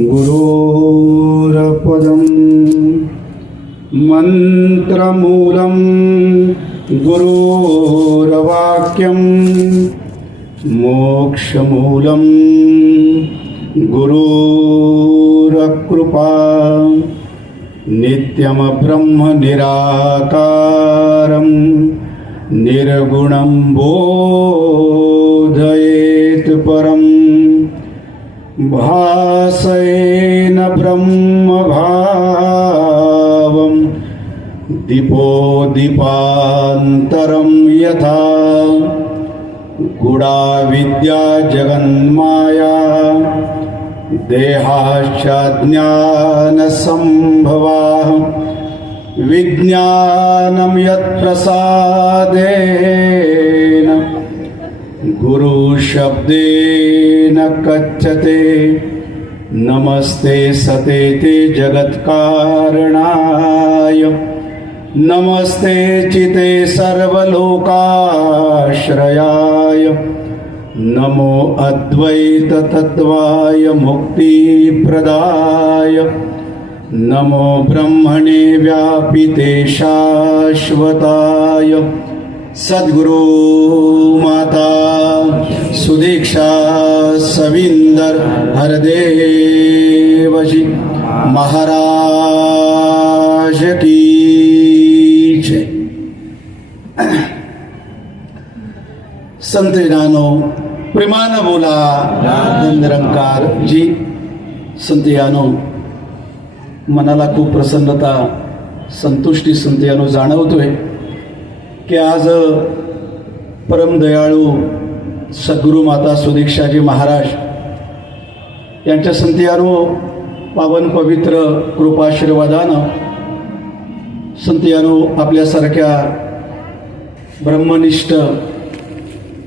गुरोरपदं मंत्रमूलं गुरोरवाक्यं मोक्षमूलं गुरोरकृपा नित्यं ब्रह्म निराकारं निर्गुणं बोधयेत् परं भासेन ब्रह्मभावं दीपो दीपान्तरं यथा गुडा विद्या जगन्माया देहाश्चाज्ञानसम्भवा विज्ञानं यत्प्रसादेन गुरुशब्देन कथ्यते नमस्ते सतेते जगत्कारणाय नमस्ते चिते सर्वलोकाश्रयाय नमो अद्वैत तत्वाय मुक्तिप्रदाय नमो ब्रह्मणे व्यापिते शाश्वताय सद्गुरु माता सुदीक्षा सविंदर हरदेवजी महाराज की जय। संत जनानो प्रेमानं बोला निरंकार जी। संत यानो मनाला खूप प्रसन्नता संतुष्टी संत यानो जाणवतोय की आज परम दयाळू सद्गुरु माता सुदीक्षाजी महाराज यांच्या संत यानो पावन पवित्र कृपाशीर्वादानं संत यानो आपल्यासारख्या ब्रह्मनिष्ठ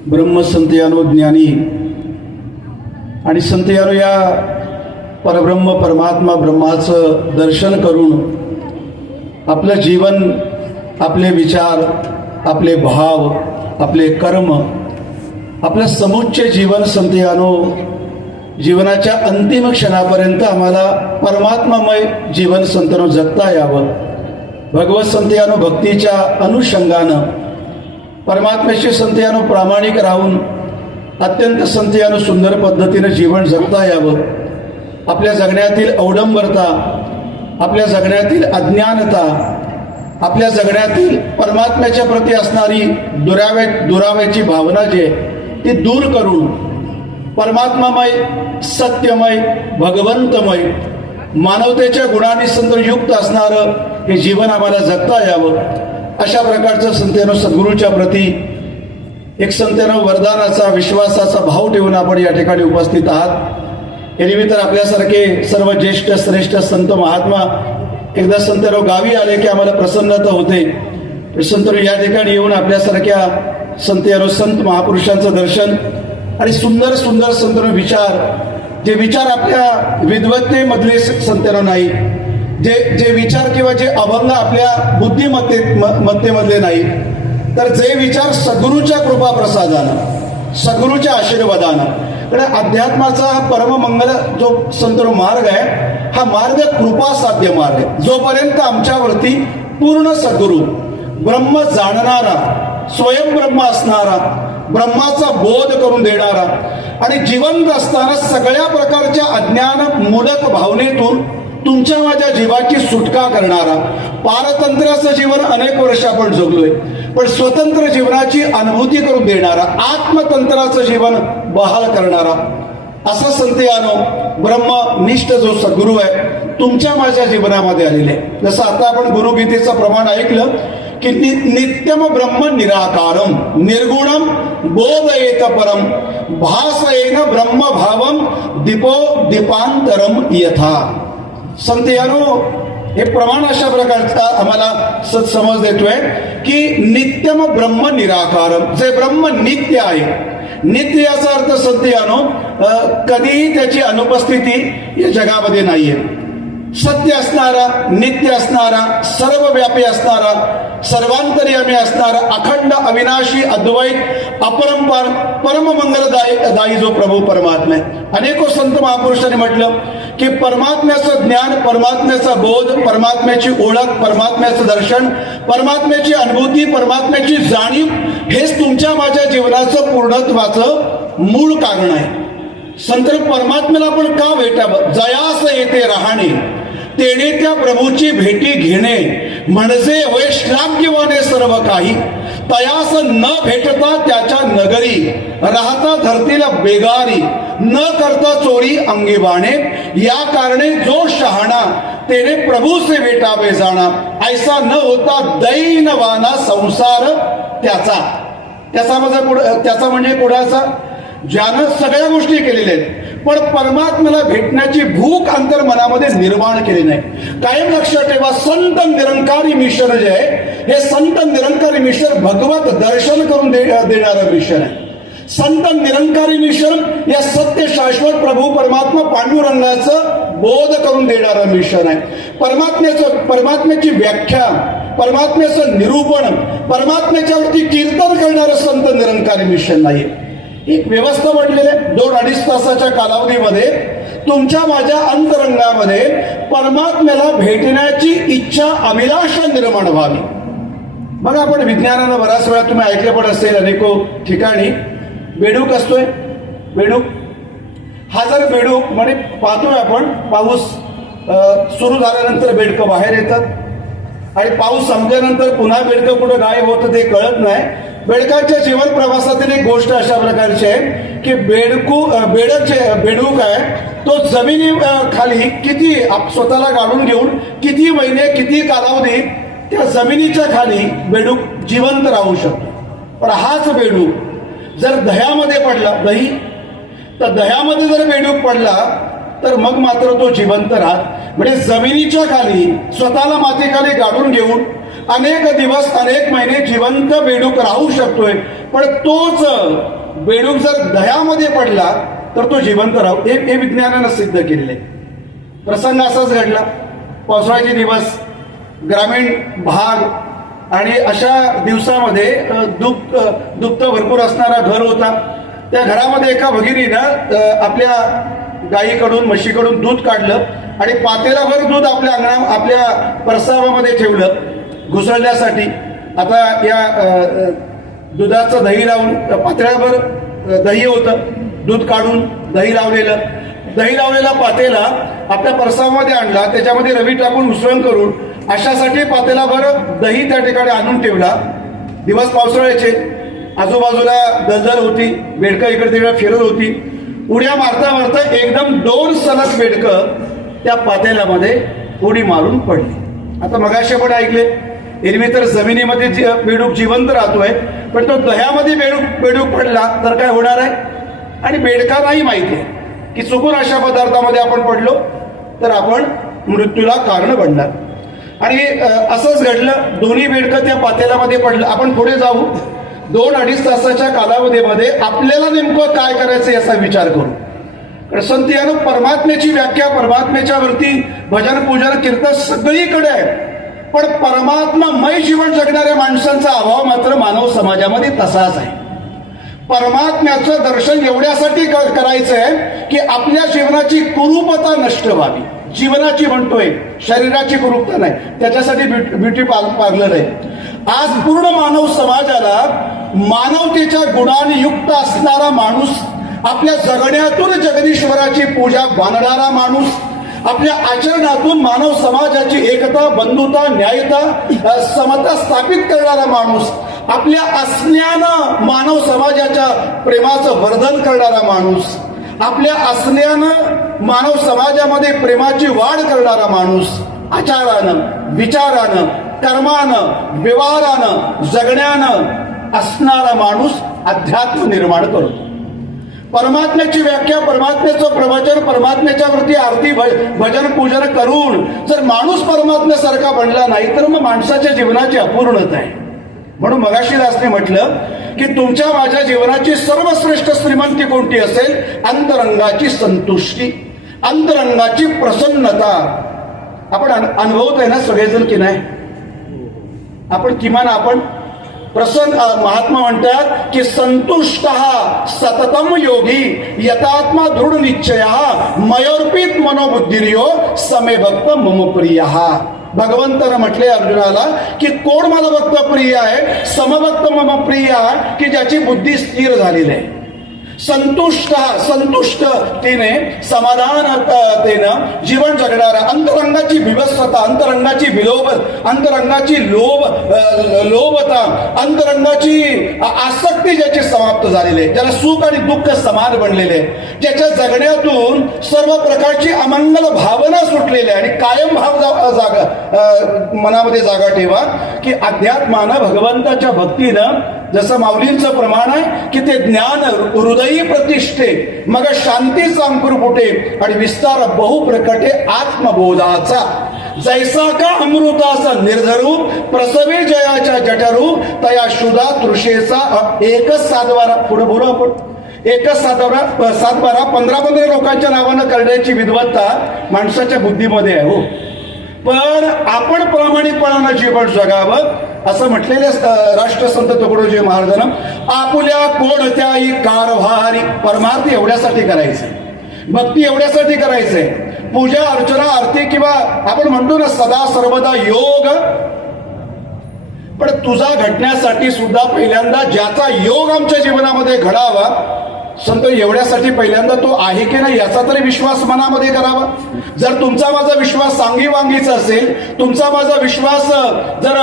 ब्रह्मसंत यानो ज्ञानी आणि संत यानो या परब्रह्म परमात्मा ब्रह्माचं दर्शन करून आपलं जीवन आपले विचार आपले भाव आपले कर्म आपलं समुच्चय जीवन संत यानो जीवनाच्या अंतिम क्षणापर्यंत आम्हाला परमात्मामय जीवन संतनो जगता यावं। भगवत संत यानो भक्तीच्या अनुषंगानं परमात्म्याचे संत यानो प्रामाणिक राहून अत्यंत संत यानो सुंदर पद्धतीने जीवन जगता यावं। आपल्या जगण्यातील अवडंबरता आपल्या जगण्यातील अज्ञानता आपल्या जगण्यातील परमात्म्याच्या प्रती असणारी दुराव्याची भावना जी आहे ती दूर करून परमात्मामय सत्यमय भगवंतमय मानवतेच्या गुणांनी संतयुक्त असणारं हे जीवन आम्हाला जगता यावं। अशा प्रकारचं संतेनो सद्गुरूच्या प्रती एक संतेनो वरदानाचा विश्वासाचा भाव ठेवून आपण या ठिकाणी उपस्थित आहात। एरवी तर आपल्यासारखे सर्व ज्येष्ठ श्रेष्ठ संत महात्मा एकदा संतेनो गावी आले की आम्हाला प्रसन्नता होते। संतेनो या ठिकाणी येऊन आपल्यासारख्या संतेनो संत महापुरुषांचं दर्शन आणि सुंदर सुंदर संतेनो विचार जे विचार आपल्या विद्वत्तेमधले संतेनो नाही जे विचार किंवा जे अभंग आपल्या बुद्धिमत्तेमधले नाही तर जे विचार सद्गुरूच्या कृपा प्रसादानं सद्गुरूच्या आशीर्वादानं कारण अध्यात्माचा हा परममंगल जो संतनो मार्ग आहे हा मार्ग कृपा साध्य मार्ग आहे। जोपर्यंत आमच्यावरती पूर्ण सद्गुरू ब्रह्म जाणणारा स्वयं ब्रह्म असणारा ब्रह्माचा बोध करून देणारा आणि जिवंत असताना सगळ्या प्रकारच्या अज्ञान मूलक भावनेतून तुमच्या माझ्या जीवाची सुटका करणारा पारतंत्र्याचं जीवन अनेक वर्ष आपण जगलोय पण स्वतंत्र जीवनाची अनुभूती करून देणारा आत्मतंत्राचं जीवन बहाल करणारा असा संत यानो ब्रह्मनिष्ठ जो सद्गुरू आहे तुमच्या माझ्या जीवनामध्ये आलेले। जसं आता आपण गुरुगीतेचं प्रमाण ऐकलं की नित्यम ब्रह्म निराकारम निर्गुणम बोधयेत परम भासेन ब्रह्मभावम दीपो दीपांतरम यथा। संत यानो हे प्रमाण अशा प्रकारचा आम्हाला सत्समज देतोय की नित्यम ब्रह्म निराकारम जे ब्रह्म नित्य आहे। नित्य याचा अर्थ संत यानो कधीही त्याची अनुपस्थिती या जगामध्ये नाहीये। सत्य असणारा नित्य असणारा सर्वव्यापी असणारा सर्वांतर्यामी असणारा अखंड अविनाशी अद्वैत अपरंपार परममंगलदायी जो प्रभू परमात्मा आहे। अनेको संत महापुरुषांनी म्हटलं की परमात्म्याचं ज्ञान, परमात्म्याचा बोध, परमात्म्याची ओळख, परमात्म्याचं दर्शन, परमात्म्याची अनुभूती, परमात्म्याची जाणीव हेच तुमच्या माझ्या जीवनाचं पूर्णत्वाचं मूळ कारण आहे. संत परमात्म्याला आपण का भेटावं? जयास येते राहणे तेने त्या प्रभूची भेटी घेणे, म्हणजे वय श्लाघ्यवाने सर्व काही. तयास न भेटता त्याच्या नगरी, राहता धरतीला बेगारी, न करता चोरी अंगी बाणे. या कारणे जो शहाणा तेने प्रभू से भेटावे जाणा, ऐसा न होता दैनवाना संसार त्याचा. त्याचा म्हणजे कोणाचा? ज्यानं सगळ्या गोष्टी केलेल्या आहेत पण परमात्म्याला भेटण्याची भूक अंतर मनामध्ये निर्माण केली नाही. कायम लक्षात ठेवा, संत निरंकारी मिशन जे आहे हे संत निरंकारी मिशन भगवत दर्शन करून देणारं मिशन आहे. संत निरंकारी मिशन या सत्य शाश्वत प्रभू परमात्मा पांडुरंगाचं बोध करून देणारं मिशन आहे. परमात्म्याची व्याख्या, परमात्म्याचं निरूपण, परमात्म्याच्यावरती कीर्तन करणारं संत निरंकारी मिशन नाही. एक व्यवस्था बनलेली आहे. 2-2.5 तासाच्या कालावधीमध्ये तुमच्या माझ्या अंतरंगामध्ये परमात्म्याला भेटण्याची इच्छा, अभिलाषा निर्माण व्हावी. मग आपण विज्ञानानं बराच वेळा तुम्ही ऐकलं पण असेल अनेको ठिकाणी बेडूक असतोय. बेडूक हा जर बेडूक म्हणजे पाहतोय आपण, पाऊस सुरू झाल्यानंतर बेडकं बाहेर येतात आणि पाऊस संपल्यानंतर पुन्हा बेडकं कुठं गायब होतं ते कळत नाही. बेडकाच्या जीवन प्रवासातील एक गोष्ट अशा प्रकारची आहे की बेडूक आहे तो जमिनी खाली किती स्वतःला गाडून घेऊन किती महिने किती कालावधी त्या जमिनीच्या खाली बेडूक जिवंत राहू शकतो. पण हाच बेडूक जर दह्यामध्ये पडला, दही, तर दह्यामध्ये जर बेडूक पडला तर मग मात्र तो जिवंत राहत. म्हणजे जमिनीच्या खाली स्वतःला मातीखाली गाडून घेऊन अनेक दिवस अनेक महिने जिवंत बेडूक राहू शकतोय. पण तोच बेडूक जर दह्यामध्ये पडला तर तो जिवंत राहू, हे विज्ञानानं सिद्ध केलेले. प्रसंग असाच घडला. पावसाळ्याचे दिवस, ग्रामीण भाग आणि अशा दिवसामध्ये दुभतं भरपूर असणारा घर होता. त्या घरामध्ये एका भगिनीनं आपल्या गायीकडून म्हशीकडून दूध काढलं आणि पातेलाभर दूध आपल्या परसावामध्ये ठेवलं घुसळण्यासाठी. आता या दुधाचं दही लावून, पातेल्याभर दही होतं, दूध काढून दही लावलेला पातेला आपल्या परसावामध्ये आणला, त्याच्यामध्ये रवी टाकून मिश्रण करून अशासाठी पातेलाभर दही त्या ठिकाणी आणून ठेवला. दिवस पावसाळ्याचे, आजूबाजूला दलदल होती, बेडकं इकडे तिकडे फिरत होती. उड्या मारता मारता एकदम 2 सलग बेडकं त्या पातेल्यामध्ये उडी मारून पडली. आता मगाशी आपण ऐकले, एरवी तर जमिनीमध्ये बेडूक जिवंत राहतोय पण तो दह्यामध्ये बेडूक पडला तर काय होणार आहे. आणि बेडकांनाही माहिती आहे की चुकून अशा पदार्थामध्ये आपण पडलो तर आपण मृत्यूला कारण बनणार. आणि असंच घडलं, दोन्ही बेडकं त्या पातेल्यामध्ये पडलं. आपण पुढे जाऊ. 2-2.5 तासाच्या कालावधीमध्ये आपल्याला नेमकं काय करायचं याचा विचार करू. कारण संत यानं परमात्म्याची व्याख्या, परमात्म्याच्या वरती भजन पूजन कीर्तन सगळीकडे आहे. पण परमात्मामय जीवन जगणाऱ्या माणसांचा अभाव मात्र मानव समाजामध्ये तसाच आहे. परमात्म्याचं दर्शन एवढ्यासाठी करायचं आहे की आपल्या जीवनाची कुरूपता नष्ट व्हावी. जीवनाची म्हणतोय, शरीराची कुरूपता नाही, त्याच्यासाठी ब्युटी पार्लर आहे. आज पूर्ण मानव समाजाला मानवतेच्या गुणांनी युक्त असणारा माणूस, आपल्या जगण्यातून जगदीश्वराची पूजा बांधणारा माणूस, आपल्या आचरणातून मानव समाजाची एकता, बंधुता, न्यायता, समता स्थापित करणारा माणूस, आपल्या असण्यानं मानव समाजाच्या प्रेमाचं वर्धन करणारा माणूस, आपल्या असण्यानं मानव समाजामध्ये प्रेमाची वाढ करणारा माणूस, आचारानं, विचारानं, कर्मानं, व्यवहारानं, जगण्यानं असणारा माणूस अध्यात्म निर्माण करतो. परमात्म्याची व्याख्या, परमात्म्याचं प्रवचन, परमात्म्याच्या वरती आरती भजन पूजन करून जर माणूस परमात्म्यासारखा बनला नाही तर मग माणसाच्या जीवनाची अपूर्णता आहे. म्हणून मगाशी दासने म्हटलं की तुमच्या माझ्या जीवनाची सर्वश्रेष्ठ श्रीमंती कोणती असेल? अंतरंगाची संतुष्टी, अंतरंगाची प्रसन्नता. आपण अनुभवतोय ना सगळेजण की नाही? आपण किमान महात्मा म्हणतात की संतुष्ट सततम योगी यथात्मा दृढ निश्चय मयोर्पित मनोबुद्धिर्यो समे भक्त मम प्रिय. भगवंतानं म्हटले अर्जुनाला की कोण मला भक्त प्रिय आहे? समभक्त मम प्रिय, की ज्याची बुद्धी स्थिर झालेली आहे. संतुष्टतेने समाधानतेनं जीवन जगणारा, अंतरंगाची विवस्वता, अंतरंगाची विलोभ, अंतरंगाची लोभता, अंतरंगाची आसक्ती ज्याची समाप्त झालेली आहे, ज्याला सुख आणि दुःख समान बनलेले आहे, ज्याच्या जगण्यातून सर्व प्रकारची अमंगल भावना सुटलेली आहे आणि कायम भाव मनामध्ये जागा ठेवा की अध्यात्मानं भगवंताच्या भक्तीनं जसं माऊलींचं प्रमाण आहे की ते ज्ञान हृदयी प्रतिष्ठे मग शांतीचा अंकुर फुटे आणि विस्तार बहुप्रकटे आत्मबोधाचा. जैसा का अमृताचा निर्धरू प्रसवे जयाच्या जठरू तया शुदा तृषेचा एकच सातबारा. पुढे बोलू आपण. एकच सातबारा 15 लोकांच्या नावानं करण्याची विद्वत्ता माणसाच्या बुद्धीमध्ये आहे हो. पण आपण प्रामाणिकपणानं जीवन जगावं असं म्हटलेले राष्ट्रसंत तुकडोजी महाराजांना. आपुल्या कोणत्याही कारभारी परमार्थ एवढ्यासाठी करायचंय, भक्ती एवढ्यासाठी करायचंय, पूजा अर्चना आरती किंवा आपण म्हणतो ना सदा सर्वदा योग, पण तुझा घडण्यासाठी सुद्धा पहिल्यांदा ज्याचा योग आमच्या जीवनामध्ये घडावा संत एवढ्यासाठी पहिल्यांदा तो आहे की नाही याचा तरी विश्वास मनामध्ये करावा. जर तुमचा माझा विश्वास सांगीवांगीचा असेल, तुमचा माझा विश्वास जर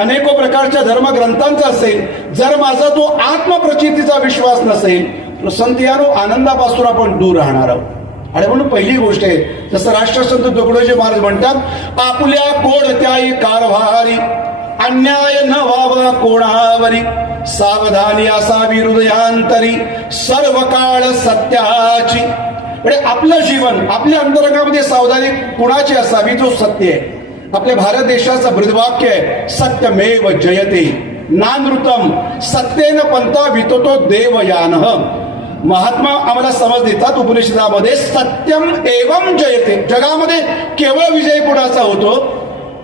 अनेको प्रकारच्या धर्मग्रंथांचा असेल, जर माझा तो आत्मप्रचितीचा विश्वास नसेल तर संत यानो आनंदापासून आपण दूर राहणार आहोत. आणि म्हणून पहिली गोष्ट आहे जसं राष्ट्रसंत तुकडोजी महाराज म्हणतात, आपुल्या कोणत्याही कारभारी अन्याय न व्हावा कोणावरी, सावधानी असावी हृदयांतरी सर्व काळ सत्याची. म्हणजे आपलं जीवन आपल्या अंतरंगामध्ये सावधानी कुणाची असावी? जो सत्य आहे. आपल्या भारत देशाचं ब्रीदवाक्य आहे सत्यमेव जयते नानृतम सत्येन पंथा विततो देवयानः. महात्मा आम्हाला समज देतात उपनिषदामध्ये सत्यम एवं जयते. जगामध्ये केवळ विजय कुणाचा होतो?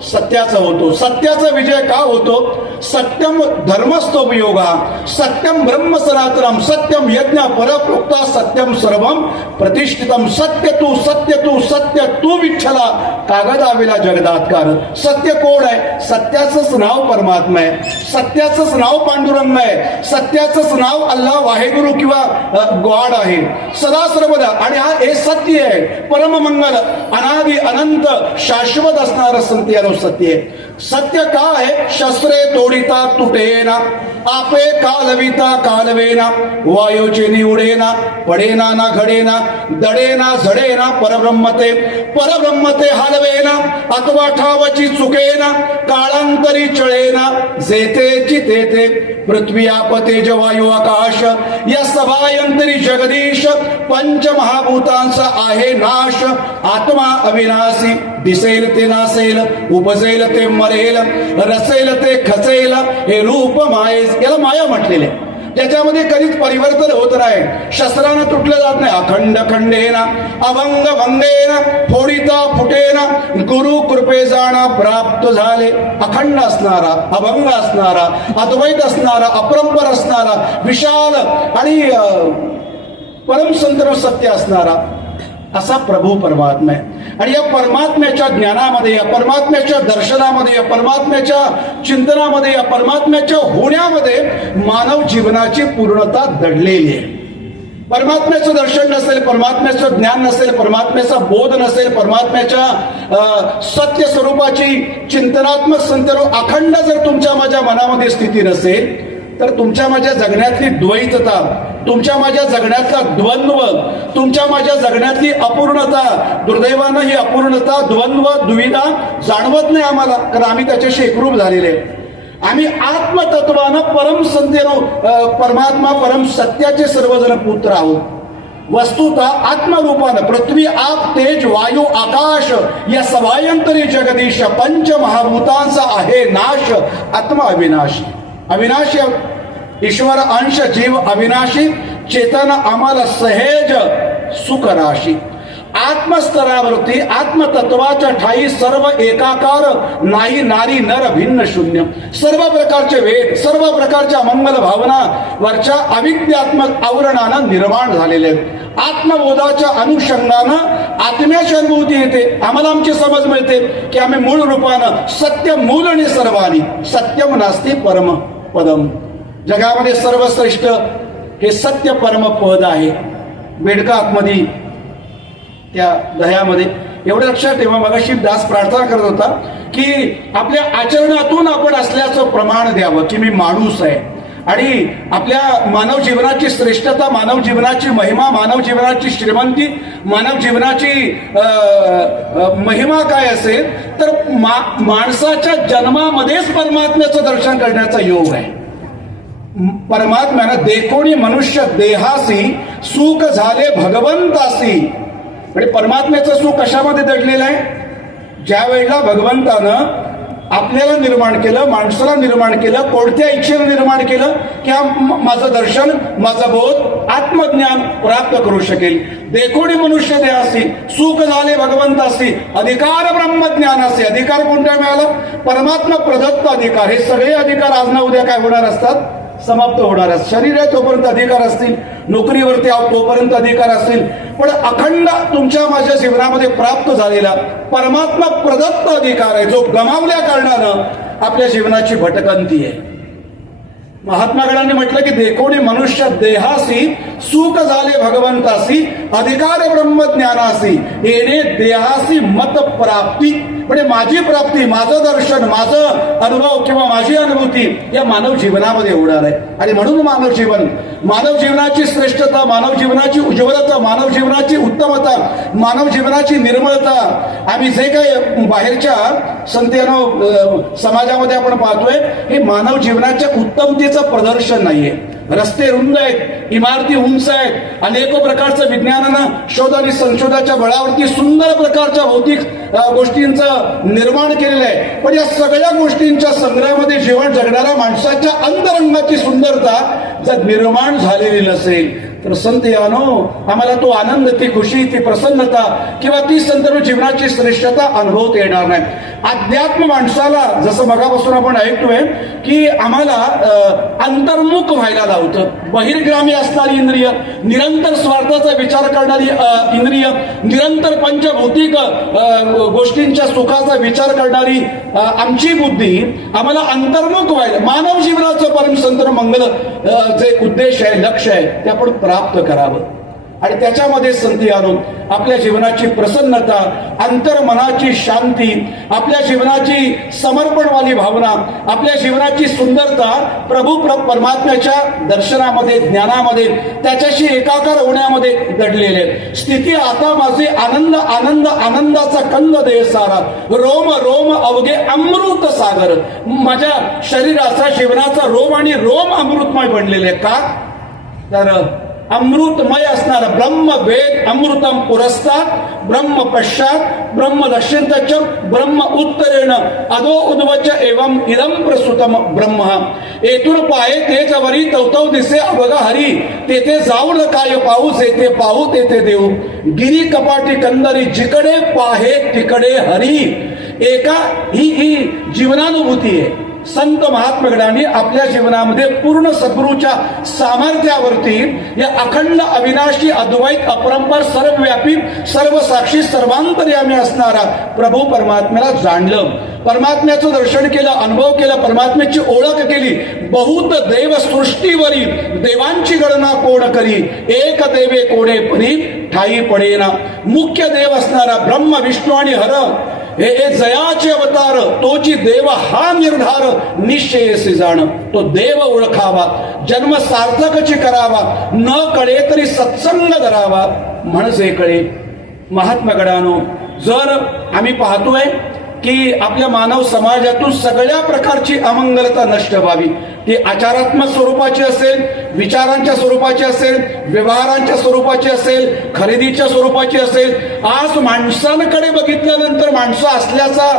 सत्याचा होतो. सत्याचा विजय का होतो? सत्यम धर्मस्तोपयोगा, सत्यम ब्रह्म सनातनम, सत्यम यज्ञ परप्रोक्ता, सत्यम सर्वम प्रतिष्ठितम. सत्य सत्य तू विठ्ठला कागदाविला जगदात्कार. सत्य कोण आहे? सत्याचंच नाव परमात्मा आहे, सत्याचंच नाव पांडुरंग आहे, सत्याचंच नाव अल्लाह वाहेगुरु किंवा गॉड आहे सदा सर्वदा. आणि हा हे सत्य आहे, परममंगल अनादि अनंत शाश्वत असणारं सत्य सत्य आहे. सत्य का आहे? शस्त्रे तोडिता तुटेना, आपे कालविता कालवेना, वायूचे निवडेना, पडेना ना घडेना, दडेना झडेना, परब्रह्मते हलवेना, अथवा ठावची चुकेना, काळांतरी चळेना, जेतेची तेथे पृथ्वी आपतेज वायू आकाश, या सभायंतरी जगदीश, पंचमहाभूतांचा आहे नाश. आत्मा अविनाशी, दिसेल ते नासेल, उपजेल ते मरेल, रसेल ते खचेल, हे रूप मायेस. याला माया म्हटलेले, त्याच्यामध्ये कधीच परिवर्तन होत नाही. शस्त्रानं तुटलं जात नाही. अखंड खंडेना अभंग भंगेना, फोडिता फुटेना, गुरु कृपे जाणा प्राप्त झाले. अखंड असणारा, अभंग असणारा, अद्वैत असणारा, अपरंपर असणारा, विशाल आणि परमसंतर सत्य असणारा असा प्रभू परमात्मा आहे. आणि या परमात्म्याच्या ज्ञानामध्ये, या परमात्म्याच्या दर्शनामध्ये, या परमात्म्याच्या चिंतनामध्ये, या परमात्म्याच्या होण्यामध्ये मानव जीवनाची पूर्णता दडलेली आहे. परमात्म्याचं दर्शन नसेल, परमात्म्याचं ज्ञान नसेल, परमात्म्याचा बोध नसेल, परमात्म्याच्या सत्य स्वरूपाची चिंतनात्मक संतरो अखंड जर तुमच्या माझ्या मनामध्ये स्थिती नसेल तर तुमच्या माझ्या जगण्यातली द्वैतता, तुमच्या माझ्या जगण्यातला द्वंद्व, तुमच्या माझ्या जगण्यातली अपूर्णता, दुर्दैवानं ही अपूर्णता, द्वंद्व, दुविधा जाणवत नाही आम्हाला, कारण आम्ही त्याच्याशी एकरूप झालेले. आम्ही आत्मतत्वानं परम संतेनो परमात्मा परम सत्याचे सर्वजण पुत्र आहोत. वस्तुतः आत्मरूपानं पृथ्वी आप तेज वायू आकाश या सभायंतरी जगदीश पंचमहाभूतांचा आहे नाश. आत्मा अविनाशी, अविनाशी ईश्वर अंश जीव अविनाशी, चेतन आम्हाला सहेज सुख राशी. आत्मस्तरावरती आत्मतत्वाच्या ठाई सर्व एकाकार, नाही नारी नर भिन्न शून्य. सर्व प्रकारचे वेद, सर्व प्रकारच्या मंगल भावना वरच्या अविद्यात्मक आवरणानं निर्माण झालेले आहेत. आत्मबोधाच्या अनुषंगानं आत्म्याची अनुभूती येते. आम्हाला आमची समज मिळते की आम्ही मूळ रूपानं सत्य मूल आणि सर्वानी सत्यम नास्ती परम पदम. जगामध्ये सर्वश्रेष्ठ हे सत्य परम पद आहे. बेडका आतमध्ये त्या दह्यामध्ये एवढं लक्षात ठेवा. मगाशी दास प्रार्थना करत होता की आपल्या आचरणातून आपण असल्याचं प्रमाण द्यावं की मी माणूस आहे. आणि आपल्या मानव जीवनाची श्रेष्ठता, मानव जीवनाची महिमा, मानव जीवनाची श्रीमंती, मानव जीवनाची महिमा काय असेल तर माणसाच्या जन्मामध्येच परमात्म्याचं दर्शन करण्याचा योग आहे. परमात्म्यानं देखोनी मनुष्य देहासी सुख झाले भगवंतासी. म्हणजे परमात्म्याचं सुख कशामध्ये दडलेलं आहे? ज्या वेळेला भगवंतानं आपल्याला निर्माण केलं, माणसाला निर्माण केलं, कोणत्या इच्छेनं निर्माण केलं की माझं दर्शन, माझा बोध, आत्मज्ञान प्राप्त करू शकेल. देखोनी मनुष्य देहासी सुख झाले भगवंतासी अधिकार ब्रह्मज्ञानासी. अधिकार कोणत्या मिळाला? परमात्मा प्रदत्त अधिकार. हे सगळे अधिकार आज ना उद्या काय होणार असतात? समाप्त होणार आहेत. शरीर आहे तोपर्यंत अधिकार असतील, नोकरीवरती आहोत तोपर्यंत अधिकार असतील, पण अखंड तुमच्या माझ्या जीवनामध्ये प्राप्त झालेला परमात्मा प्रदत्त अधिकार आहे जो गमावल्या कारणानं आपल्या जीवनाची भटकंती आहे. महात्मागणांनी म्हटलं की देखोनी मनुष्य देहासी सुख झाले भगवंतासी अधिकार ब्रह्मज्ञानासी येणे देहासी मत प्राप्ती. म्हणजे माझी प्राप्ती, माझं दर्शन, माझं अनुभव किंवा माझी अनुभूती या मानव जीवनामध्ये होणार आहे. आणि म्हणून मानव जीवनाची श्रेष्ठता, मानव जीवनाची उज्ज्वलता, मानव जीवनाची उत्तमता, मानव जीवनाची निर्मळता आम्ही जे काही बाहेरच्या संतांनो समाजामध्ये आपण पाहतोय हे मानव जीवनाच्या उत्तमतेचं प्रदर्शन नाहीये. रस्ते रुंद आहेत, इमारती उंच आहेत, अनेक प्रकारचं विज्ञानानं शोध आणि संशोधनाच्या बळावरती सुंदर प्रकारच्या भौतिक गोष्टींचं निर्माण केलेलं आहे. पण या सगळ्या गोष्टींच्या संग्रहामध्ये जीवन जगणाऱ्या माणसाच्या अंतरंगाची सुंदरता जर निर्माण झालेली नसेल तर संत यानो आम्हाला तो आनंद, ती खुशी, ती प्रसन्नता किंवा ती संदर्भ जीवनाची श्रेष्ठता अनुभवता येणार नाही. अध्यात्म माणसाला जसं मगापासून आपण ऐकतोय की आम्हाला अंतर्मुख व्हायला लावतं. बहिर्ग्रामी असणारी इंद्रिय, निरंतर स्वार्थाचा विचार करणारी इंद्रिय, निरंतर पंचभौतिक गोष्टींच्या सुखाचा विचार करणारी आमची बुद्धी आम्हाला अंतर्मुख व्हायला, मानव जीवनाचं परमसंतर मंगल जे उद्देश आहे, लक्ष आहे ते आपण प्राप्त करावं. आणि त्याच्यामध्ये संधी आणून आपल्या जीवनाची प्रसन्नता, अंतर्मनाची शांती, आपल्या जीवनाची समर्पणवाली भावना, आपल्या जीवनाची सुंदरता प्रभू परमात्म्याच्या दर्शनामध्ये, ज्ञानामध्ये, त्याच्याशी एकाकार होण्यामध्ये दडलेले. स्थिती आता माझे आनंद आनंद आनंदाचा कंद दे सारा, रोम रोम अवघे अमृत सागर. माझ्या शरीराचा, जीवनाचा रोम आणि रोम अमृतमय बनलेले. का तर अमृतमय असणारा ब्रह्म वेद अमृतम पुरस्तात, ब्रह्म पश्चात, ब्रह्म दक्षिणतच, ब्रह्म उत्तरेण अधो उद्वच एवं इदम प्रसूतम ब्रह्म. येथून पाहे तेच वरी तवतव दिसे अवघा हरी, तेथे जाऊन काय पाऊस, येथे पाहू तेथे देऊ. गिरी कपाटी कंदरी जिकडे पाहे तिकडे हरी. ही जीवनानुभूती आहे. संत महात्मगणांनी आपल्या जीवनामध्ये पूर्ण सद्गुरूच्या सामर्थ्यावरती या अखंड अविनाशी अद्वैत अपरंपार सर्वव्यापी सर्वसाक्षी सर्वांतर्यामी असणारा प्रभू परमात्म्याला जाणलं, परमात्म्याचं दर्शन केलं, अनुभव केला, परमात्म्याची ओळख केली. बहुत देव सृष्टीवरी देवांची गणना कोण करी, एक देवे कोणे परी ठाई पडेना. मुख्य देव असणारा ब्रह्म विष्णू आणि हर हे जयाचे अवतार, तोची देव हा निर्धार निश्चयसे जाण. तो देव ओळखावा, जन्म सार्थकची करावा, न कळे तरी सत्संग धरावा म्हणजे कळे. महात्मागणांनो, जर आम्ही पाहतोय की आपल्या मानव समाजातून सगळ्या प्रकारची अमंगलता नष्ट व्हावी, ती आचारात्मक स्वरूपाची असेल, विचारांच्या स्वरूपाची असेल, व्यवहारांच्या स्वरूपाची असेल, खरेदीच्या स्वरूपाची असेल. आज माणसांकडे बघितल्यानंतर माणसं असल्याचा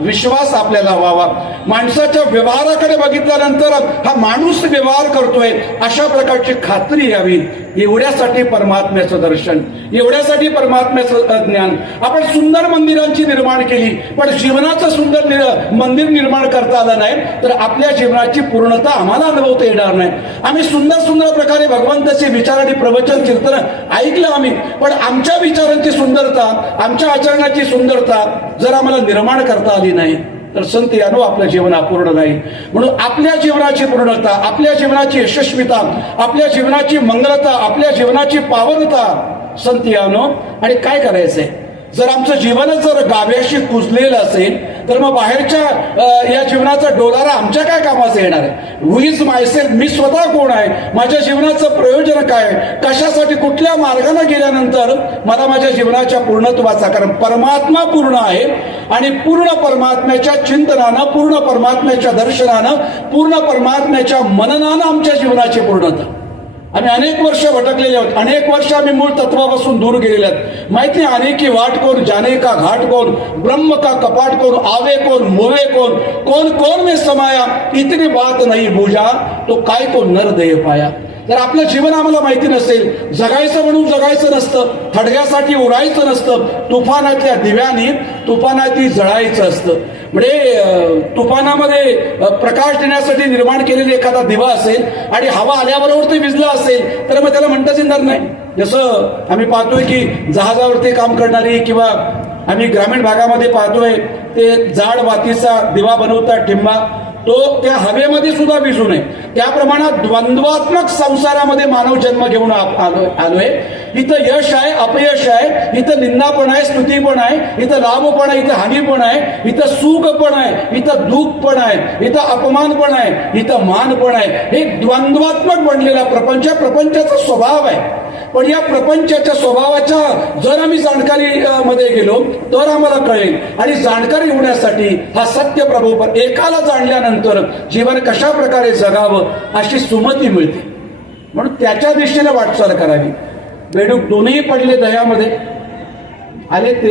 विश्वास आपल्याला व्हावा. माणसाच्या व्यवहाराकडे बघितल्यानंतर हा माणूस व्यवहार करतोय अशा प्रकारची खात्री यावी. एवढ्यासाठी परमात्म्याचं दर्शन, एवढ्यासाठी परमात्म्याचं ज्ञान. आपण सुंदर मंदिरांची निर्माण केली, पण जीवनाचं सुंदर मंदिर निर्माण करता आलं नाही तर आपल्या जीवनाची पूर्णता आम्हाला अनुभवता येणार नाही. आम्ही सुंदर सुंदर प्रकारे भगवंताचे विचार आणि प्रवचन कीर्तन ऐकलं आम्ही, पण आमच्या विचारांची सुंदरता, आमच्या आचरणाची सुंदरता जर आम्हाला निर्माण करता आली नाही तर संत यानो आपलं जीवन अपूर्ण नाही. म्हणून आपल्या जीवनाची पूर्णता, आपल्या जीवनाची यशस्वीता, आपल्या जीवनाची मंगलता, आपल्या जीवनाची पावनता संत यानो. आणि काय करायचंय, जर आमचं जीवनच जर गाभ्याशी कुजलेलं असेल तर मग बाहेरच्या या जीवनाचा डोलारा आमच्या काय कामाचा येणार आहे. हु इज मायसेल्फ, मी स्वतः कोण आहे, माझ्या जीवनाचं प्रयोजन काय, कशासाठी, कुठल्या मार्गाने गेल्यानंतर मला माझ्या जीवनाच्या पूर्णत्वाचा, कारण परमात्मा पूर्ण आहे आणि पूर्ण परमात्म्याच्या चिंतनानं, पूर्ण परमात्म्याच्या दर्शनानं, पूर्ण परमात्म्याच्या मननानं आमच्या जीवनाची पूर्णता. आम्ही अनेक वर्ष भटकलेले आहोत, अनेक वर्ष आम्ही मूळ तत्वापासून दूर गेलेले आहेत. माहिती नाही अनेकी वाट कोण, जाने का घाट कोण, ब्रह्म का कपाट कोण, आवे कोण, मोवे कोण, कोण कोण में समाया, इतनी बात नाही बूझा, तो काय तो नर देह पाया. जर आपलं जीवन आम्हाला माहिती नसेल, जगायचं म्हणून जगायचं नसतं, थडग्यासाठी उरायचं नसतं, तुफानातल्या दिव्याने तुफानाती जळायचं असतं. म्हणजे तुफानामध्ये प्रकाश देण्यासाठी निर्माण केलेली एखादा दिवा असेल आणि हवा आल्याबरोबर ते विझला असेल तर मग त्याला म्हणताच येणार नाही. जसं आम्ही पाहतोय की जहाजावरती काम करणारी किंवा आम्ही ग्रामीण भागामध्ये पाहतोय ते जाड वातीचा दिवा बनवतात, ठिंबा, तो त्या हवेमध्ये सुद्धा विझू नये. त्या प्रमाणात द्वंद्वात्मक संसारामध्ये मानव जन्म घेऊन आलोय. इथं यश आहे, अपयश आहे, इथं निंदा पण आहे, स्तुती पण आहे, इथं लाभ पण आहे, इथं हानी पण आहे, इथं सुख पण आहे, इथं दुःख पण आहे, इथं अपमान पण आहे, इथं मान पण आहे. हे द्वंद्वात्मक बनलेला प्रपंचाचा स्वभाव आहे. पण या प्रपंचाच्या स्वभावाच्या जर आम्ही जाणकारी मध्ये गेलो तर आम्हाला कळेल. आणि जाणकारी होण्यासाठी हा सत्य प्रभू एकाला जाणल्यानंतर जीवन कशा प्रकारे जगावं अशी सुमती मिळते. म्हणून त्याच्या दिशेने वाटचाल करावी. बेडूक दोन्ही पडले दह्यामध्ये, आले ते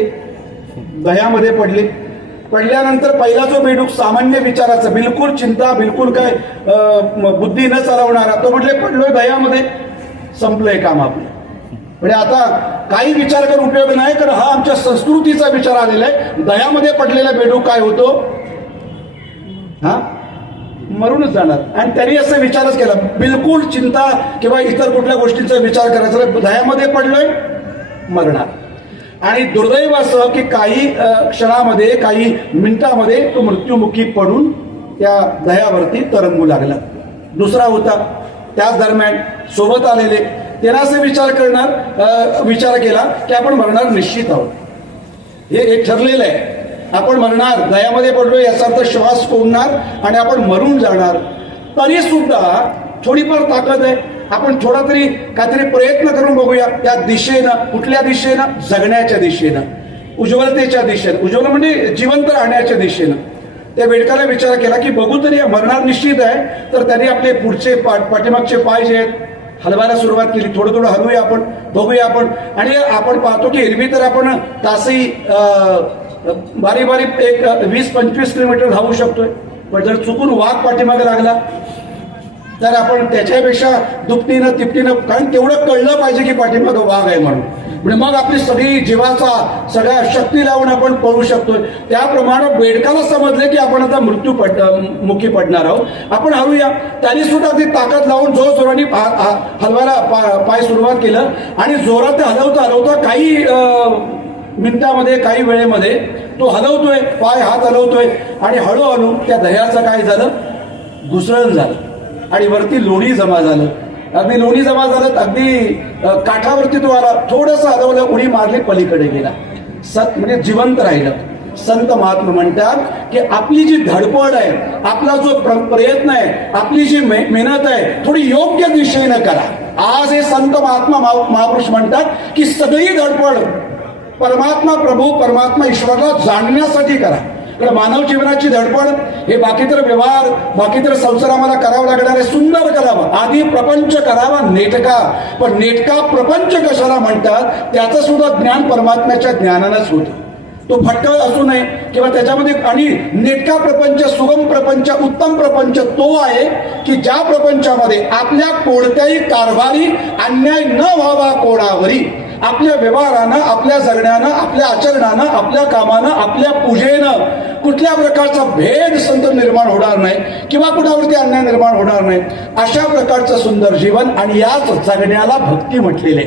दह्यामध्ये पडले. पडल्यानंतर पहिला जो बेडूक सामान्य विचाराचा, बिलकुल चिंता, बिलकुल काय बुद्धी न चालवणारा, तो म्हटले पडलोय दह्यामध्ये, संपलंय काम आपलं. म्हणजे आता काही विचार करून उपयोग नाही, कारण हा आमच्या संस्कृतीचा विचार आलेला आहे. दह्यामध्ये पडलेला बेडूक काय होतो, हा मरूनच जाणार. आणि त्यांनी असं विचारच केला, बिलकुल चिंता किंवा इतर कुठल्या गोष्टीचा विचार करायचा, दह्यामध्ये पडलोय, मरणार. आणि दुर्दैव असं की काही क्षणामध्ये, काही मिनिटामध्ये तो मृत्युमुखी पडून त्या दह्यावरती तरंगू लागला. दुसरा होता त्याच दरम्यान सोबत आलेले, त्यांना असे विचार केला की आपण मरणार निश्चित आहोत, हे ठरलेलं आहे, आपण मरणार, दह्यामध्ये पडलो याचा अर्थ श्वास कोंडणार आणि आपण मरून जाणार. तरी सुद्धा थोडीफार ताकद आहे, आपण थोडा तरी काहीतरी प्रयत्न करून बघूया त्या दिशेनं. कुठल्या दिशेनं, जगण्याच्या दिशेनं, उज्ज्वलतेच्या दिशेनं, उज्ज्वल म्हणजे जिवंत राहण्याच्या दिशेनं. त्या बेडकाला विचार केला की बघू तरी मरणार निश्चित आहे, तर त्यांनी आपले पुढचे पाठीमागचे पाय जे आहेत हलवायला सुरुवात केली. थोडं थोडं हलवूया आपण, बघूया आपण. आणि आपण पाहतो की एरवी तर आपण तासही बारीक बारीक एक 20-25 किलोमीटर धावू शकतोय, पण जर चुकून वाघ पाठीमागे लागला तर आपण त्याच्यापेक्षा दुपटीनं तिपटीनं, कारण तेवढं कळलं पाहिजे की पाठीमागं वाघ आहे म्हणून. म्हणजे मग आपली सगळी जीवाचा सगळ्या शक्ती लावून आपण पळू शकतोय. त्याप्रमाणे बेडकाला समजले की आपण आता मुखी पडणार आहोत, आपण हलूया. त्यांनी सुद्धा ती ताकद लावून जोराने हलवायला पाय सुरुवात केलं. आणि जोरात हलवता काही मिनिटामध्ये, काही वेळेमध्ये तो हलवतोय, पाय हात हलवतोय आणि हळूहळू त्या दह्याचं काय झालं, घुसळण झालं आणि वरती लोणी जमा झालं. अगदी लोणी जमा झालं, अगदी काठावरती तो आला, थोडंसं हलवलं, उडी मारली, पलीकडे गेला, म्हणजे जिवंत राहिलं. संत महात्मा म्हणतात की आपली जी धडपड आहे, आपला जो प्रयत्न आहे, आपली जी मेहनत आहे, थोडी योग्य दिशेनं करा. आज हे संत महात्मा महापुरुष म्हणतात की सगळी धडपड परमात्मा प्रभू, परमात्मा ईश्वरला जाणण्यासाठी करा. मानव जीवनाची धडपड हे बाकी तर व्यवहार, बाकी तर संसार आम्हाला करावं लागणार आहे, सुंदर करावा, आधी प्रपंच करावा नेटका. पण नेटका प्रपंच कशाला म्हणतात, त्याचं सुद्धा ज्ञान परमात्म्याच्या ज्ञानानंच होतं. तो फटका असू नये किंवा त्याच्यामध्ये आणि नेटका प्रपंच, सुगम प्रपंच, उत्तम प्रपंच तो आहे की ज्या प्रपंचामध्ये आपल्या कोणत्याही कारभारी अन्याय न व्हावा कोणावरी, आपल्या व्यवहारानं, आपल्या जगण्यानं, आपल्या आचरणानं, आपल्या कामानं, आपल्या पूजेनं कुठल्या प्रकारचा भेद संत निर्माण होणार नाही किंवा कुणावरती अन्याय निर्माण होणार नाही, अशा प्रकारचं सुंदर जीवन. आणि याच जगण्याला भक्ती म्हटलेले.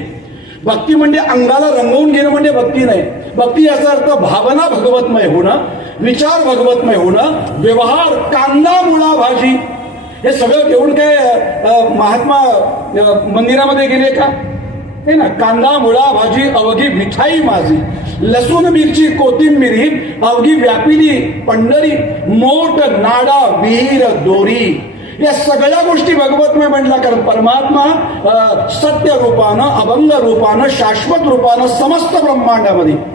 भक्ती म्हणजे अंगाला रंगवून घेणं म्हणजे भक्ती नाही. भक्ती याचा अर्थ भावना भगवतमय होणं, विचार भगवतमय होणं, व्यवहार कांदा मुळा भाजी हे सगळं घेऊन काय महात्मा मंदिरामध्ये गेले का? हे ना, कांदा मुळा भाजी अवघी मिठाई माझी, लसूण मिरची कोथिंबिरी अवघी व्यापिली पंढरी, मोठ नाडा विहीर दोरी. या सगळ्या गोष्टी भगवतमय म्हटला. कारण परमात्मा सत्य रूपानं, अभंग रूपानं, शाश्वत रूपानं समस्त ब्रह्मांडामध्ये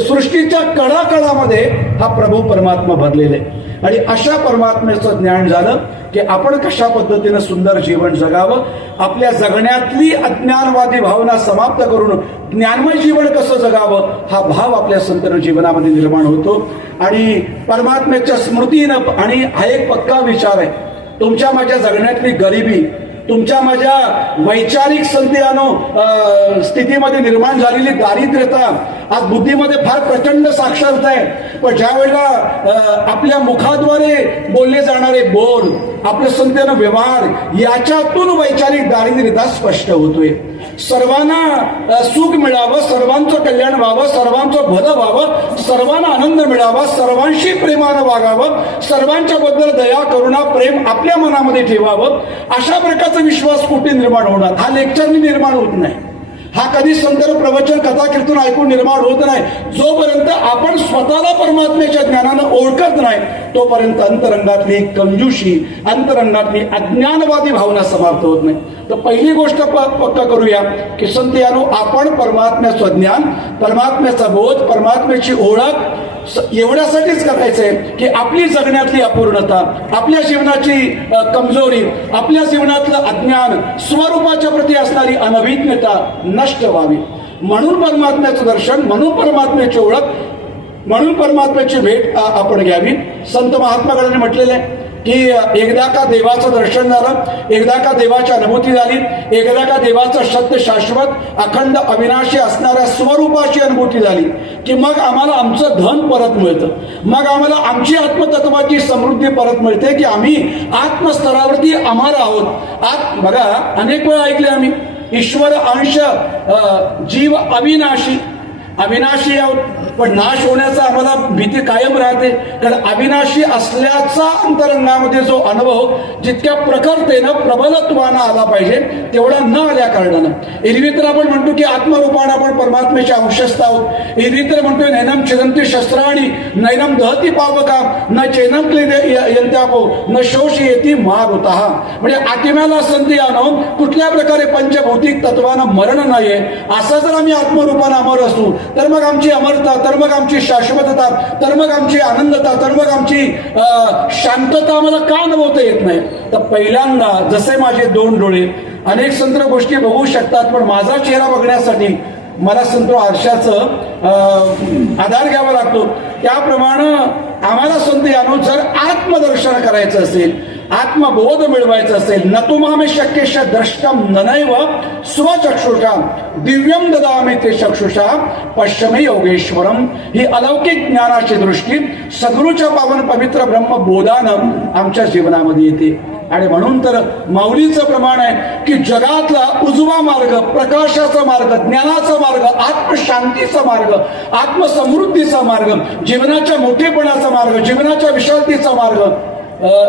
सृष्टीच्या कडाकडामध्ये हा प्रभू परमात्मा भरलेला आहे. आणि अशा परमात्म्याचं ज्ञान झालं की आपण कशा पद्धतीनं सुंदर जीवन जगावं, आपल्या जगण्यातली अज्ञानवादी भावना समाप्त करून ज्ञानमय जीवन कसं जगावं हा भाव आपल्या संपूर्ण जीवनामध्ये निर्माण होतो. आणि परमात्म्याच्या स्मृतीनं. आणि हा एक पक्का विचार आहे, तुमच्या माझ्या जगण्यातली गरिबी, तुमच्या माझ्या वैचारिक संध्यानो स्थितीमध्ये निर्माण झालेली दारिद्र्यता, आज बुद्धीमध्ये फार प्रचंड साक्षरता आहे, पण ज्या वेळेला आपल्या मुखाद्वारे बोलले जाणारे बोल, आपल्या संध्यानो व्यवहार याच्यातून वैचारिक दारिद्र्यता स्पष्ट होतोय. सर्वांना सुख मिळावं, सर्वांचं कल्याण व्हावं, सर्वांचं भलं व्हावं, सर्वांना आनंद मिळावा, सर्वांशी प्रेमानं वागावं, सर्वांच्या बद्दल दया करुणा प्रेम आपल्या मनामध्ये ठेवावं, अशा प्रकारचा विश्वास कुठे निर्माण होणार? हा लेक्चरनी निर्माण होत नाही, हा कधी संत प्रवचन कथा कीर्तन ऐकून निर्माण होत नाही. जोपर्यंत आपण स्वतःला परमात्म्याच्या ज्ञानानं ओळखत नाही तोपर्यंत अंतरंगातली कंजूशी, अंतरंगातली अज्ञानवादी भावना समाप्त होत नाही. तर पहिली गोष्ट पक्का करूया की संत यानो, आपण परमात्म्याचं ज्ञान, परमात्म्याचा बोध, परमात्म्याची ओळख एवढ्यासाठीच करायचंय की आपली जगण्यातली अपूर्णता, आपल्या जीवनाची कमजोरी, आपल्या जीवनातलं अज्ञान, स्वरूपाच्या प्रती असणारी अनभिज्ञता नष्ट व्हावी. म्हणून परमात्म्याचं दर्शन, म्हणून परमात्म्याची ओळख, म्हणून परमात्म्याची भेट आपण घ्यावी. संत महात्मागणाने म्हटलेलं आहे की एकदा का देवाचं दर्शन झालं, एकदा का देवाची अनुभूती झाली, एकदा का देवाचं सत्य शाश्वत अखंड अविनाशी असणाऱ्या स्वरूपाची अनुभूती झाली की मग आम्हाला आमचं धन परत मिळतं, मग आम्हाला आमची आत्मतत्वाची समृद्धी परत मिळते की आम्ही आत्मस्तरावरती अमर आहोत. बघा, अनेक वेळा ऐकले आम्ही, ईश्वर अंश जीव अविनाशी. अविनाशी आहोत पण नाश होण्याचा आम्हाला भीती कायम राहते. कारण अविनाशी असल्याचा अंतरंगामध्ये जो अनुभव जितक्या प्रखरतेनं प्रबलत्वानं आला पाहिजे तेवढा न आल्या कारणानं एरवी तर आपण म्हणतो की आत्मरूपानं आपण परमात्म्याच्या अंशस्थ आहोत. एरवी तर म्हणतोय नैनम छिदंती शस्त्राणी नैनम दहती पावका न चैनम यंत्यापो न शोष येती मारुतः. म्हणजे आत्म्याला संधी आणून कुठल्या प्रकारे पंचभौतिक तत्वानं मरण नाहीये, असं जर आम्ही आत्मरूपानं अमर असू तर मग आमची अमरता, तर मग आमची शाश्वतता, तर मग आमची आनंदता, तर मग आमची शांतता आम्हाला का अनुभवता येत नाही? तर पहिल्यांदा जसे माझे दोन डोळे अनेक संत गोष्टी बघू शकतात, पण माझा चेहरा बघण्यासाठी मला संत आरशाचं आधार घ्यावा लागतो. त्याप्रमाणे आम्हाला संत यानो जर आत्मदर्शन करायचं असेल, आत्मबोध मिळवायचा असेल, न तुमामे शक्यश द्रष्टम ननैव स्वचक्षुषा दिव्यम ददामे ते चक्षुषा पश्चिमे योगेश्वरम. ही अलौकिक ज्ञानाची दृष्टी सद्गुरूच्या पावन पवित्र ब्रह्मबोधानं आमच्या जीवनामध्ये येते. आणि म्हणून तर माऊलीचं प्रमाण आहे की जगातला उजवा मार्ग, प्रकाशाचा मार्ग, ज्ञानाचा मार्ग, आत्मशांतीचा मार्ग, आत्मसमृद्धीचा मार्ग, जीवनाच्या मोठेपणाचा मार्ग, जीवनाच्या विशालतेचा मार्ग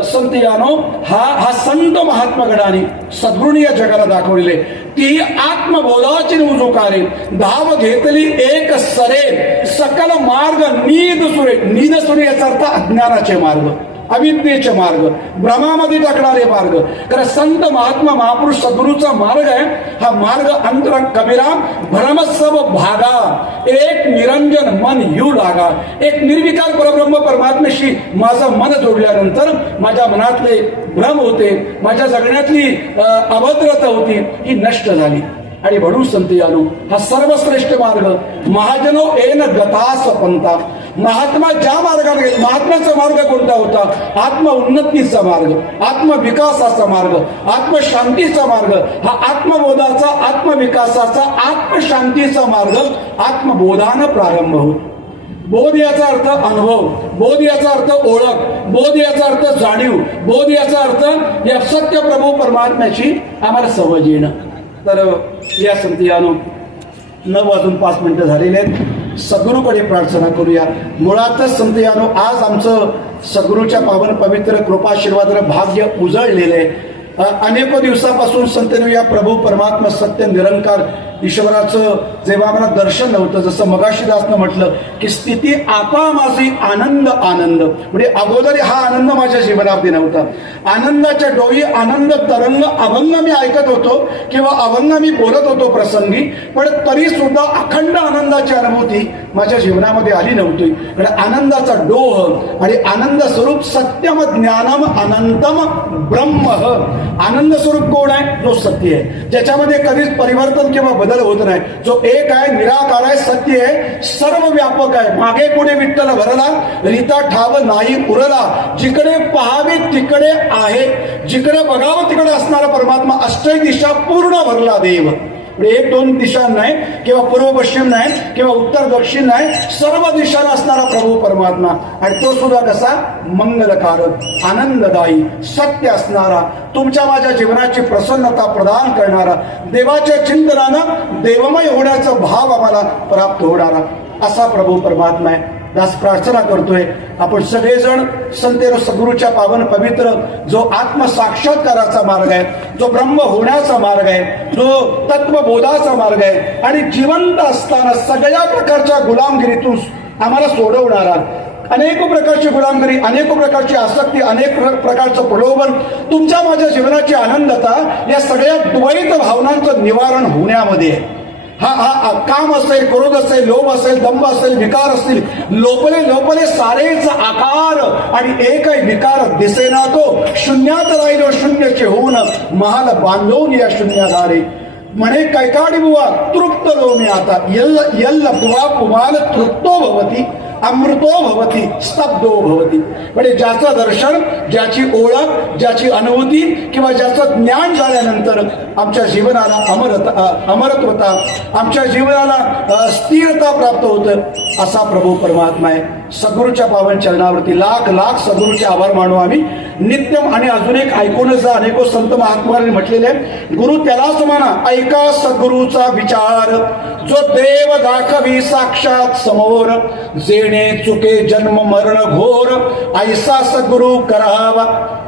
संत यानो हा संत महात्मागणाने सद्गुणी या जगाला दाखवलेले. ती आत्मबोधाची उजोकारे धाव घेतली एक सरे सकल मार्ग नीद सुरे. नीद सुरे याचा अर्थ अज्ञानाचे मार्ग, अविद्येचे मार्ग, भ्रमामध्ये टाकणारे मार्ग. कारण संत महात्मा महापुरुष सद्गुरूचा मार्ग आहे हा मार्ग अंतरंग कबीरा भ्रम सब भागा एक निरंजन मन यू लागा. एक निर्विकार परब्रह्म परमात्म्याशी माझं मन जोडल्यानंतर माझ्या मनातले भ्रम होते, माझ्या जगण्यातली अभद्रता होती ही नष्ट झाली. आणि म्हणून संत यानो हा सर्वश्रेष्ठ मार्ग महाजनो एन गतास पंथा. महात्मा ज्या मार्गाने गेले, महात्म्याचा मार्ग कोणता होता? आत्म उन्नतीचा मार्ग, आत्मविकासाचा मार्ग, आत्मशांतीचा मार्ग. हा आत्मबोधाचा, आत्मविकासाचा, आत्मशांतीचा मार्ग आत्मबोधानं प्रारंभ होतो. बोध याचा अर्थ अनुभव, बोध याचा अर्थ ओळख, बोध याचा अर्थ जाणीव, बोध याचा अर्थ या सत्य प्रभू परमात्म्याची आम्हाला समज येणं. तर या संतीयानो 9:05 झालेले आहेत. सद्गुरूकडे प्रार्थना करूया. मुळातच संतीयानो आज आमचं सद्गुरूच्या पावन पवित्र कृपाशीर्वादानं भाग्य उजळलेलं आहे. अनेक दिवसापासून संतनु या प्रभू परमात्मा सत्य निरंकार ईश्वराचं जेव्हा आम्हाला दर्शन नव्हतं, जसं मगाशी दासनं म्हटलं की स्थिती आता माझी आनंद आनंद, म्हणजे अगोदर हा आनंद माझ्या जीवनामध्ये नव्हता. आनंदाच्या डोई आनंद तरंग अभंग मी ऐकत होतो किंवा अभंग मी बोलत होतो प्रसंगी, पण तरी सुद्धा अखंड आनंदाची अनुभूती माझ्या जीवनामध्ये आली नव्हती. पण आनंदाचा डोह आणि आनंद स्वरूप सत्यम ज्ञानम अनंतम ब्रह्म. आनंद स्वरूप कोण आहे? जो सत्य आहे, ज्याच्यामध्ये कधीच परिवर्तन किंवा बदल होत नाही, जो एक आहे, निराकार आहे, सत्य आहे, सर्व व्यापक आहे. मागे पुढे विठ्ठल भरला, रीता ठाव नाही उरला, जिकडे पहावे तिकडे आहे, जिकडे बघावं तिकडे असणारा परमात्मा, अष्टही दिशा पूर्ण भरला देव. एक दोन दिशा नाही किंवा पूर्व पश्चिम नाही किंवा उत्तर दक्षिण नाही, सर्व दिशांना असणारा प्रभू परमात्मा. आणि तो सुद्धा कसा? मंगलकारक, आनंददायी, सत्य असणारा, तुमच्या माझ्या जीवनाची प्रसन्नता प्रदान करणारा, देवाच्या चिंतनानं देवमय होण्याचा भाव आम्हाला प्राप्त होणारा असा प्रभू परमात्मा आहे. दास प्रार्थना करतोय आपण सगळेजण संतेर सद्गुरूच्या पावन पवित्र जो आत्मसाक्षात्काराचा मार्ग आहे, जो ब्रह्म होण्याचा मार्ग आहे, जो तत्वबोधाचा मार्ग आहे आणि जिवंत असताना सगळ्या प्रकारच्या गुलामगिरीतून आम्हाला सोडवणारा, अनेक प्रकारची गुलामगिरी, अनेक प्रकारची आसक्ती, अनेक प्रकारचं प्रलोभन, तुमच्या माझ्या जीवनाची आनंदता या सगळ्या द्वैत भावनांचं निवारण होण्यामध्ये आहे. हा काम असेल, क्रोध असेल, लोभ असेल, दंभ असेल, विकार असतील, लोपले लोपले सारेच आकार आणि एकही विकार दिसेना तो, शून्यात राहिलो शून्यचे होऊन महाल बांधवून या शून्याधारे. म्हणे कैकाडी बुवा तृप्त लो मी आता, यल्ल बुवा पुमाल तृप्तो भवती अमृतो भवती स्तब्धो भवती. म्हणजे ज्याचं दर्शन, ज्याची ओळख, ज्याची अनुभूती किंवा ज्याचं ज्ञान झाल्यानंतर आमच्या जीवनाला अमरत्वता, आमच्या जीवनाला स्थिरता प्राप्त होतं असा प्रभू परमात्मा आहे. सद्गुरूच्या पावन चरणावरती लाख लाख सद्गुरूचे आभार मानू आम्ही नित्यम. आणि अजून एक ऐकूनच जा, अनेको संत महात्मांनी म्हटलेले आहे, गुरु त्यालाच म्हणा ऐका सद्गुरूचा विचार, जो देव दाखवी साक्षात समोर, जेणे चुके जन्म मरण घोर, ऐसा सद्गुरू करावा.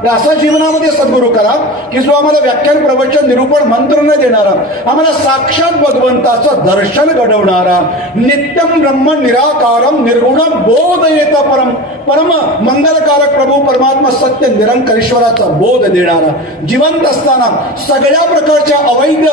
असा जीवनामध्ये सद्गुरू करा की जो आम्हाला व्याख्यान प्रवचन निरूपण मंत्र न देणारा, आम्हाला साक्षात भगवंताचं दर्शन घडवणारा, नित्यम ब्रह्म निराकारम निर्गुण बोध येत परम परम मंगलकारक प्रभू परमात्मा सत्य निरंकार ईश्वराचा बोध देणारा, जिवंत असताना सगळ्या प्रकारच्या अवैध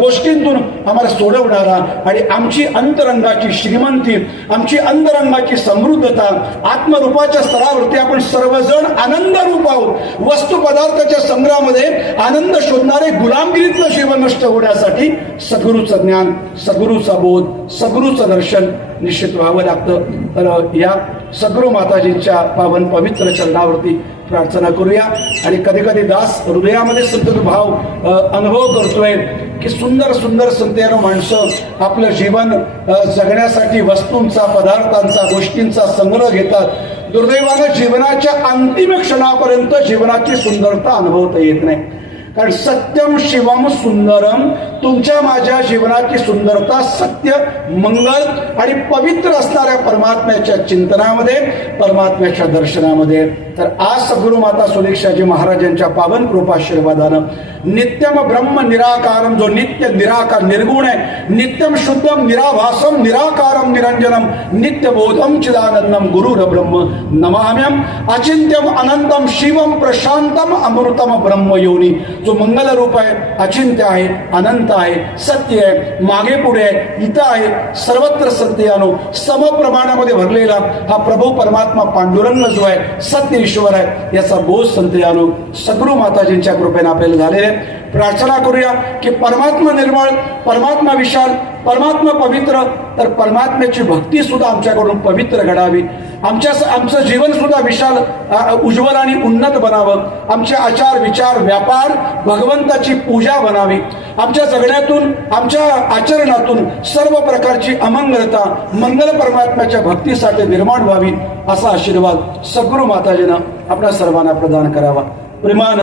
गोष्टींतून आम्हाला सोडवणारा आणि आमची अंतरंगाची श्रीमंती, आमची अंतरंगाची समृद्धता, आत्मरूपाच्या स्तरावरती आपण सर्वजण आनंद रूप आहोत. वस्तू पदार्थाच्या संग्रहामध्ये आनंद शोधणारे गुलामगिरीतलं जीवन नष्ट होण्यासाठी सद्गुरूचं ज्ञान, सद्गुरूचा बोध, सद्गुरूचं दर्शन निश्चित व्हावं लागतं. तर या सद्गुरू माताजींच्या पावन पवित्र चरणावरती प्रार्थना करूया. आणि कधी कधी दास हृदयामध्ये संत भाव अनुभव करतोय की सुंदर सुंदर संतेर माणसं आपलं जीवन जगण्यासाठी वस्तूंचा, पदार्थांचा, गोष्टींचा संग्रह घेतात. दुर्दैवानं जीवनाच्या अंतिम क्षणापर्यंत जीवनाची सुंदरता अनुभवता येत नाही. कारण सत्यम शिवम सुंदरम, तुमच्या माझ्या जीवनाची सुंदरता सत्य, मंगल आणि पवित्र असणाऱ्या परमात्म्याच्या चिंतनामध्ये, परमात्म्याच्या दर्शनामध्ये. तर आज सद्गुरू माता सुलेक्षाजी महाराजांच्या पावन कृपाशीर्वादानं नित्यम ब्रह्म निराकारम, जो नित्य निराकार निर्गुण आहे, नित्यम शुद्धम निराभासम निराकारम निरंजनम नित्यबोधम चिदानंदम गुरुर ब्रह्म नमाम्यम, अचिंत्यम अनंतम शिवम प्रशांतम अमृतम ब्रह्मयोनी, जो मंगल रूप आहे, अचिंत्य आहे, अनंत आहे, सत्य आहे, मागे पुढे आहे, इथं आहे, सर्वत्र संतयानो समप्रमाणामध्ये भरलेला हा प्रभू परमात्मा पांडुरंग जो आहे, सत्य ईश्वर आहे, याचा बोध संतयानो सद्गुरु माताजींच्या कृपेने आपल्याला झालेला आहे. प्रार्थना करूया की परमात्मा निर्मळ, परमात्मा विशाल, परमात्मा पवित्र, तर परमात्म्याची भक्ती सुद्धा आमच्याकडून पवित्र घडावी. आमचं जीवन सुद्धा विशाल, उज्ज्वल आणि उन्नत बनावं. आमचे आचार विचार व्यापार भगवंताची पूजा बनावी. आमच्या जगण्यातून आमच्या आचरणातून सर्व प्रकारची अमंगलता मंगल परमात्म्याच्या भक्तीसाठी निर्माण व्हावी, असा आशीर्वाद सद्गुरु माताजीनं आपल्या सर्वांना प्रदान करावा. प्रेमान